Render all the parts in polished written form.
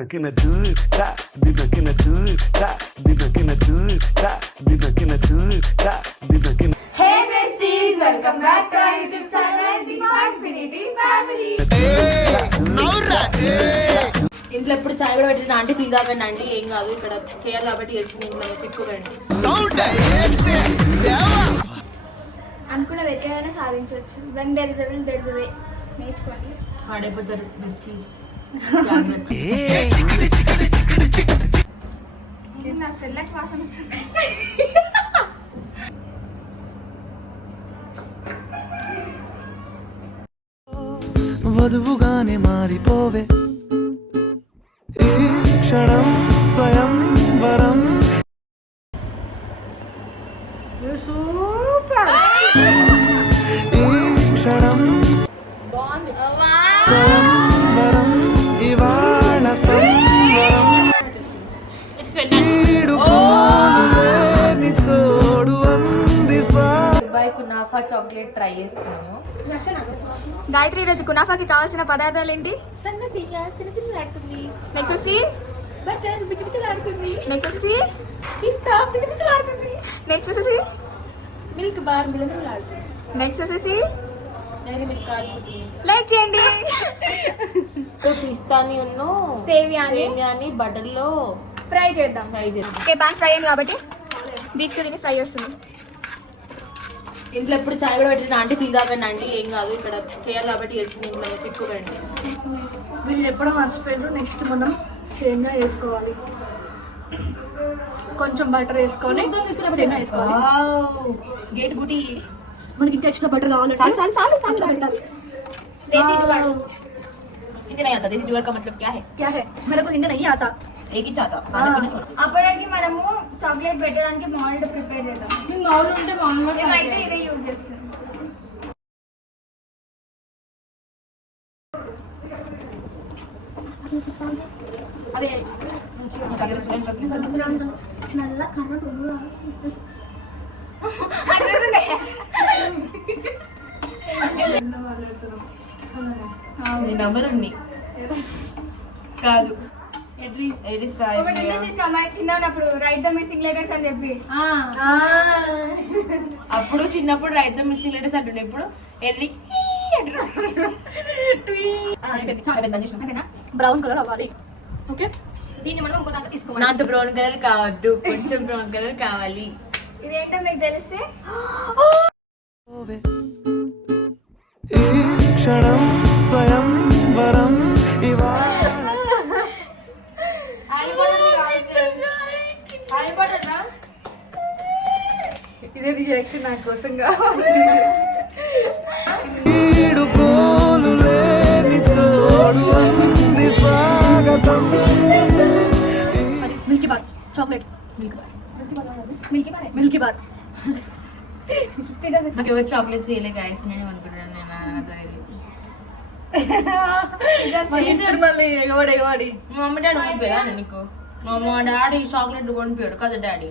Hey besties, welcome back to our YouTube channel, The Infinity Family. ఇంట్లో ఎప్పుడు చాయ్ కూడా పెట్టిన ఆంటీ ఫీల్ కాకండి ఆంటీ, ఏం కాదు, ఇక్కడ చేయాలి కాబట్టి చేస్తుంది, ఇంట్లో తిట్టుకోకండి. అనుకున్నది ఎక్కడైనా సాధించవచ్చు. When there is a will there is a way. నేర్చుకోండి. పాడైపోతారు బెస్టీస్. నా సెల్లెక్స్ వాసన వస్తుంది. వధువుగానే మారిపోవే ఈ క్షణం స్వయం వరం. ఈ క్షణం స్వయం వరం ఇవాళ సంవరం. ఈడు పోలులేని తోడు అంది దుబాయ్ కునాఫా చాక్లెట్ ట్రై చేస్తున్నాను. గాయత్రి, ఈరోజు కునాఫాకి కావాల్సిన పదార్థాలు ఏంటి? ఆడుతుంది, నెక్స్ట్ వచ్చి బటర్ పిచ్చిపిచ్చలాడుతుంది, నెక్స్ట్ వచ్చి పిస్తా పిచ్చిపిచ్చలాడుతుంది, నెక్స్ట్ వచ్చి మిల్క్ బార్ మిలమిలాడుతుంది, నెక్స్ట్ వచ్చేసి డైరీ మిల్క్ ఆడుతుంది. లైక్ చేయండి. పిస్తాని ఉన్ను సేమియాని బటర్ లో ఫ్రై చేద్దాం. చేద్దాం. ఓకే, పాన్ ఫ్రై అయింది కాబట్టి దీక్ష దీన్ని ఫ్రై వస్తుంది. ఇంట్లో ఎప్పుడు చాయ్ కూడా పెట్టిన ఆంటీ ఫీల్ కాకండి ఆంటీ, ఏం కాదు, ఇక్కడ చేయాలి కాబట్టి చేస్తుంది, ఇంట్లో తిట్టుకోకండి. వీళ్ళు ఎప్పుడో మర్చిపోయారు. నెక్స్ట్ మనం సేమియా వేసుకోవాలి. కొంచెం బటర్ వేసుకొని సేమియా వేసుకోవాలి. గేట్ బుటీ. మనకి ఇంకా ఎక్స్ట్రా బటర్ కావాలి. పెట్టాలి. देसी जुगाड़ हिंदी नहीं आता, देसी जुगाड़ का मतलब क्या है? क्या है? मेरे को हिंदी नहीं आता. एक ही चाहता. అప్పటికి మనము చాక్లెట్ పెట్టడానికి మౌల్డ్ ప్రిపేర్ చేద్దాం. మేము మౌల్ ఉంటే మౌల్ మేమైతే ఇదే యూజ్ చేస్తాం. అదే నల్ల కర్ర కొనుగోలు నీ నంబర్ ఉంది కాదు. ఒకటి చిన్నప్పుడు రైట్ ద మిస్సింగ్ లెటర్స్ అని చెప్పి అప్పుడు చిన్నప్పుడు రైతు మిస్సింగ్ లెటర్స్ అంటుండే, ఇప్పుడు ఎర్రి బ్రౌన్ కలర్ అవ్వాలి. ఓకే, దీన్ని మనం ఇంకో దాంట్లో తీసుకోవాలి. నాతో బ్రౌన్ కలర్ కావద్దు, కొంచెం బ్రౌన్ కలర్ కావాలి. ఇదేంటో మీకు తెలిస్తే ఈ క్షణం స్వయం వరం ఇవాళ. ఇదే రియాక్షన్ నా కోసం కావాలి. ఈడు పోలు లేని తోడు అంది స్వాగతం. Milky bar chocolate. Milky bar నాకు ఎవరు చాక్లెట్స్ చేయలే గాయస్, నేను కొనుక్కుంటాను. మళ్ళీ ఎవడి మా మమ్మీ డాడీ కొనిపోయాడు నీకు, మా డాడీ చాక్లెట్ కొనిపోయాడు కదా డాడీ.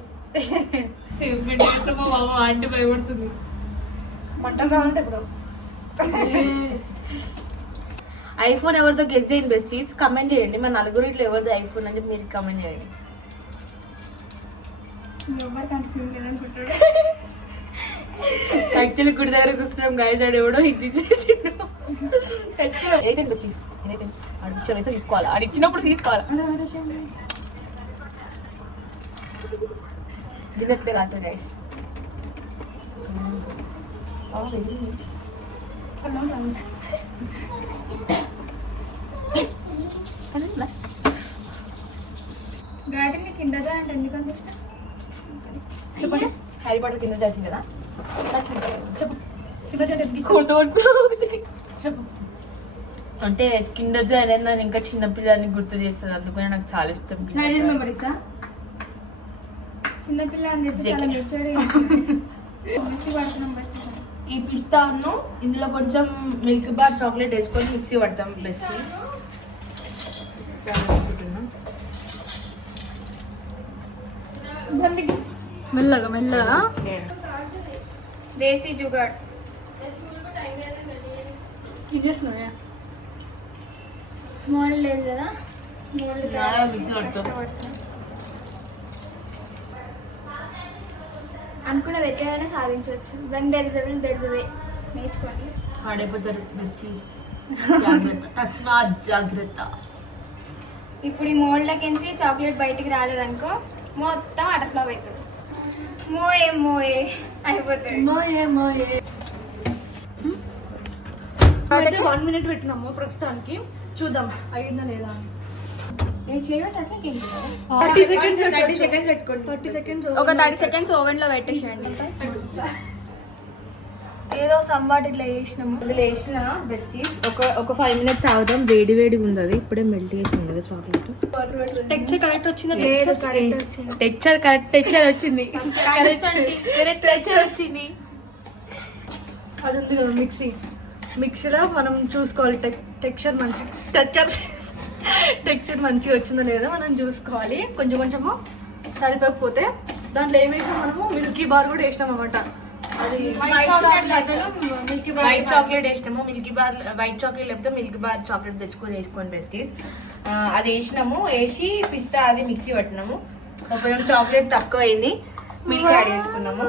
మా మామ ఆంటీ భయపడుతుంది. బట్టలు రావాలంటే ఇప్పుడు ఐఫోన్ ఎవరితో గెస్ చేయండి బెస్టీస్, కమెంట్ చేయండి. మన నలుగురు ఇట్లా ఎవరిది ఐఫోన్ అని చెప్పి మీరు కమెంట్ చేయండి. యాక్చువల్లీ గుడి దగ్గర కూర్చున్నాం గాయస్, ఆడు ఎవడో ఇది చేసిండు. అయితే బెస్టీస్ అడిగిన తీసుకోవాలి, అడిగినప్పుడు తీసుకోవాలి. దినెత్తే కాదు గైస్. గాయత్రి నీకు కిండర్ జాయ్ అంటే ఎందుకు అంత ఇష్టం? చెప్పండి. హ్యారీ పాటర్ కింద వచ్చింది కదా, చెప్పు. చెప్పు. అంటే కిండర్ జాయ్ అనేది నన్ను ఇంకా చిన్నపిల్లని గుర్తు చేస్తుంది, అందుకని నాకు చాలా ఇష్టం. మెమరీసా? చిన్నపిల్ల అని చెప్పి చాలా మెచ్యూర్డ్ మిక్సీ పడుతున్నాం బెస్ట్. ఈ పిస్తాను ఇందులో కొంచెం మిల్క్ బార్ చాక్లెట్ వేసుకొని మిక్సీ పడతాం బెస్ట్. మెల్లగా మెల్లగా. దేశీ జుగాడ్ ఇది చేస్తున్నావా? మోడల్ లేదు కదా, మోల్డ్ మిక్సీ పడతాం. అనుకున్నది ఎక్కడైనా సాధించవచ్చు. When there is a will there is a way. నేర్చుకోండి. పాడైపోతారు బెస్టీస్. జాగ్రత్త, తస్మాత్ జాగ్రత్త. ఇప్పుడు ఈ మోల్డ్లకించి చాక్లెట్ బయటికి రాలేదనుకో మొత్తం అటర్ఫ్లాప్ అవుతుంది. మోయే అయిపోతుంది. మోయే 1 minute పెట్టినాము ప్రస్తుతానికి. చూద్దాం అయ్యిందా లేదా అని. 30 seconds పెట్టుకోండి. 30 seconds ఒక 30 seconds ఓవెన్ లో పెట్టేసేయండి. ఏదో సంబాటి ఇట్లా వేసినాము. అందులో వేసిన బెస్టీస్ ఒక 5 minutes ఆగుదాం. వేడి వేడిగా ఉండదు, ఇప్పుడే మెల్ట్ చేసి ఉండదు చాక్లెట్. టెక్చర్ కరెక్ట్ వచ్చిందా? లేదు, కరెక్ట్ వచ్చింది. టెక్చర్ వచ్చింది. టెక్చర్ వచ్చింది. అది ఉంది కదా మిక్సీలో మనం చూసుకోవాలి. టెక్స్చర్ మంచిగా వచ్చిందో లేదో మనం చూసుకోవాలి. కొంచెము సరిపోకపోతే దాంట్లో ఏం వేసినాం మనము, మిల్కీ బార్ కూడా వేసినాం అనమాట. అది వైట్ చాక్లెట్ వేసినాము. మిల్కీ బార్ వైట్ చాక్లెట్ లేకపోతే మిల్కీ బార్ చాక్లెట్ తెచ్చుకొని వేసుకోండి బెస్టీస్. అది వేసినాము. వేసి పిస్తా అది మిక్సీ పట్టినాము. కొంచెం చాక్లెట్ తక్కువ అయింది, మిల్క్ యాడ్ చేసుకున్నాము.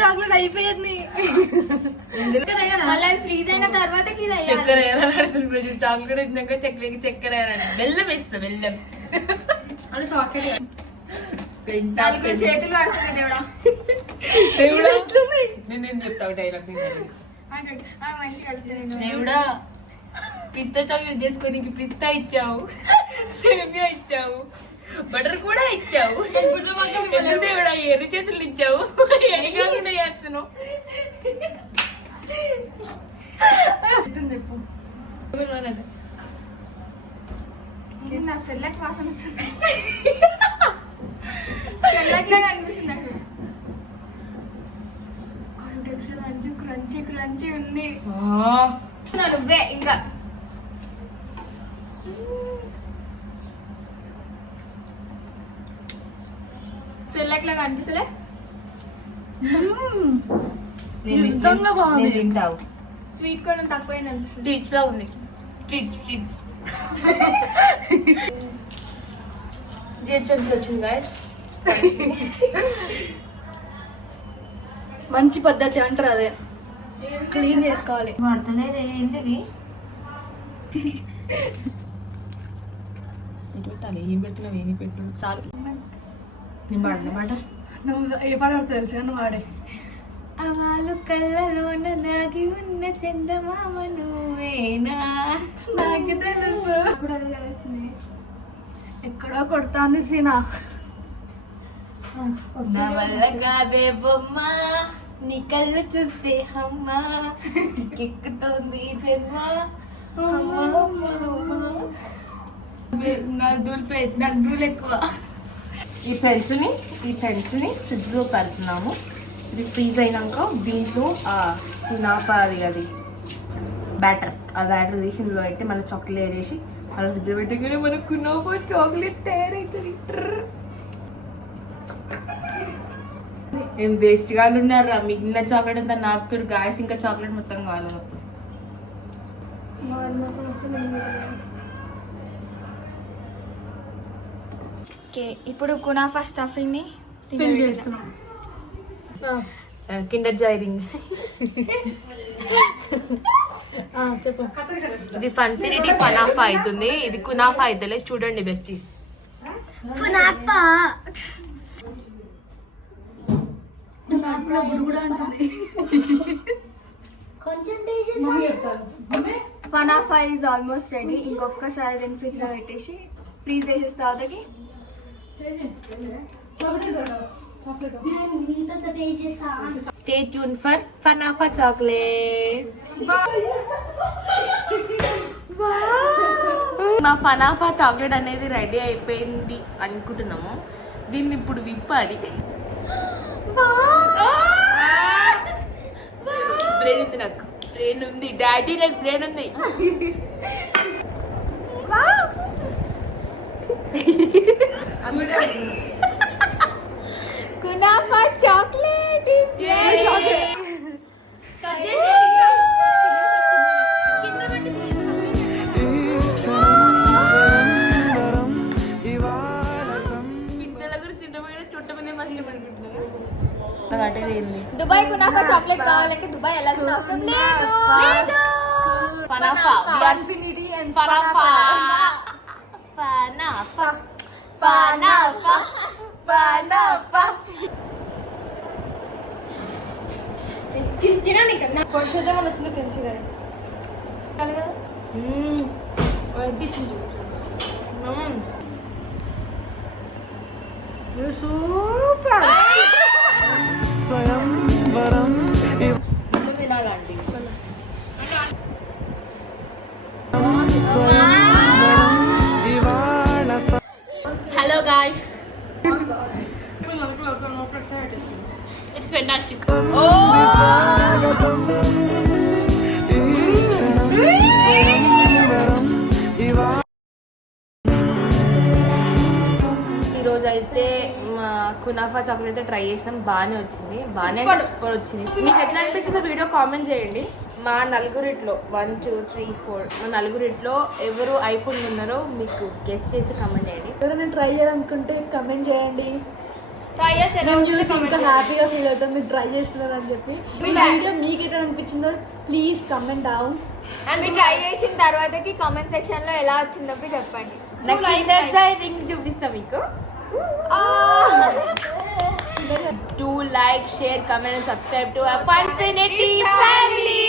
చాక్లెట్ అయిపోయింది. మళ్ళీ ఫ్రీజ్ అయిన తర్వాత చక్కెర వేయాలి. చాక్లెట్ వచ్చినాక చక్కెర వేయాలండి. బెల్లం వేస్తా, బెల్లం. అది చాక్లెట్ చేతులు పడుతుంది దేవుడా. నేను చెప్తావు డైలాగ్. మంచిగా దేవుడా, పిస్తా చాక్లెట్ చేసుకొని పిస్తా ఇచ్చావు, సేమియా ఇచ్చావు, బటర్ కూడా ఇచ్చావు. ఎందుకు దేవుడా ఎర్రి చేతులు ఇచ్చావు? ఎన్ని కాకుండా చేస్తున్నావు. నా సెల్లెక్ వాసన వస్తుంది. సెల్లెక్ లాగా అనిపిస్తుంది నాకు. క్రంచీ ఉంది. నువ్వే ఇంకా సెల్లెక్ లాగా అనిపిస్తలే. నిజంగా బాగుంది. తింటావు. స్వీట్ కొంచెం తక్కువ అనిపిస్తుంది. ట్రీట్స్ లా ఉంది. ట్రీట్స్ జిహెచ్ఎంసీ వచ్చింది గాయస్. మంచి పద్ధతి అంటారు అదే. క్లీన్ చేసుకోవాలి. వాడతలేదు ఏంటిది? పెట్టాలి. ఏం పెట్టినావు? ఏమి పెట్టు చాలు. నేను పాడనమాట. నువ్వు ఏ పాట తెలుసు కానీ వాడే. అవాలు కళ్ళలోన నాగి ఉన్న చందమామ నువ్వేనా? నాకు తెలుసు. ఇప్పుడు అదే తెలుస్తుంది. ఎక్కడో కొడతాను సీనా. నా వల్ల కాదే బొమ్మ, నీ కళ్ళు చూస్తే అమ్మ, నీకెక్కుతోంది జన్మ. నాకు దూలు ఎక్కువ. ఈ పెన్స్ని ఫ్రిడ్జ్లో పెడుతున్నాము. ఇది ఫ్రీజ్ అయినాక దీంట్లో కునాఫా అది బ్యాటర్ తీసి ఇందులో పెట్టి మళ్ళీ చాక్లెట్ వేసి మళ్ళీ ఫ్రిడ్జ్ పెట్టగానే మనకు కునాఫా చాక్లెట్ తయారవుతుంది. ఏం వేస్ట్ గా ఉన్నారా? మిగిలిన చాక్లెట్ అంతా నాకుతుడు గాయస్. ఇంకా చాక్లెట్ మొత్తం కావాలి. ఓకే, ఇప్పుడు కునాఫా స్టఫింగ్ ని ఫిల్ చేస్తున్నాం. Kinder Joy ring. చెప్పు. ఇది ఫన్ఫినిటీ ఫనాఫా అవుతుంది. ఇది కునాఫా అవుతలే. చూడండి బెస్టీస్. ఫనాఫా ఈజ్ ఆల్మోస్ట్ రెడీ. ఇంకొకసారి రెండు ఫ్రిడ్జ్ లో పెట్టేసి ఫ్రీజ్ చేసేసి తర్వాతకి స్టే ట్యూన్ ఫర్ ఫనాఫా చాక్లెట్. మా ఫనాఫా చాక్లెట్ అనేది రెడీ అయిపోయింది అనుకుంటున్నాము. దీన్ని ఇప్పుడు విప్పాలి. బ్రెయిన్ ఉంది, నాకు బ్రెయిన్ ఉంది. డాడీ నాకు బ్రెయిన్ ఉంది. కునాఫా చాక్లెట్ ఈ క్షణం స్వయం ఏంది దుబాయ్ కునాఫా చాక్లెట్ కావాలంటే దుబాయ్ వెళ్ళాల్సిన అవసరం లేదు. పనాఫా ఇన్ఫినిటీ అండ్ పనాఫా పనాఫా పనాఫా పనాఫా తినండి కన్నా కొంచెం మన వచ్చిన ఫ్రెండ్స్ కానీ ఎగ్గించింది సూపర్ స్వయంవరం ముందు తినాలండి స్వయంవరం ఇవాళ హలో గాయ్స్ ఇట్స్ ఫెంటాస్టిక్ స్వాగతం ఈ క్షణం స్వయంవరం ఇవాళ ఈరోజు అయితే మా కునాఫా చాక్లెట్ అయితే ట్రై చేసినాం, బాగానే వచ్చింది, బాగానే సూపర్ వచ్చింది. మీకు ఎట్లా అనిపించిందో వీడియో కామెంట్ చేయండి. మా నలుగురిట్లో 1 2 3 4 మా నలుగురిట్లో ఎవరు ఐఫోన్ ఉన్నారో మీకు గెస్ట్ చేసి కామెంట్ చేయండి. ఎవరైనా ట్రై చేయాలనుకుంటే కమెంట్ చేయండి. ట్రై చేసి ఎలా మేము ఉంటుందో చూసి comment ఇంకా చేయండి. హ్యాపీగా ఫీల్ అవుతాం మీరు ట్రై చేస్తున్నారు అని చెప్పి. ఈ వీడియో మీకు ఎట్లా అనిపించిందో ప్లీజ్ కమెంట్ డౌన్. అండ్ మీరు ట్రై చేసిన తర్వాతకి కామెంట్ సెక్షన్ లో ఎలా వచ్చిందో చెప్పండి. రింగ్ చూపిస్తా మీకు. Do like, share, comment and subscribe to our Funfinity family.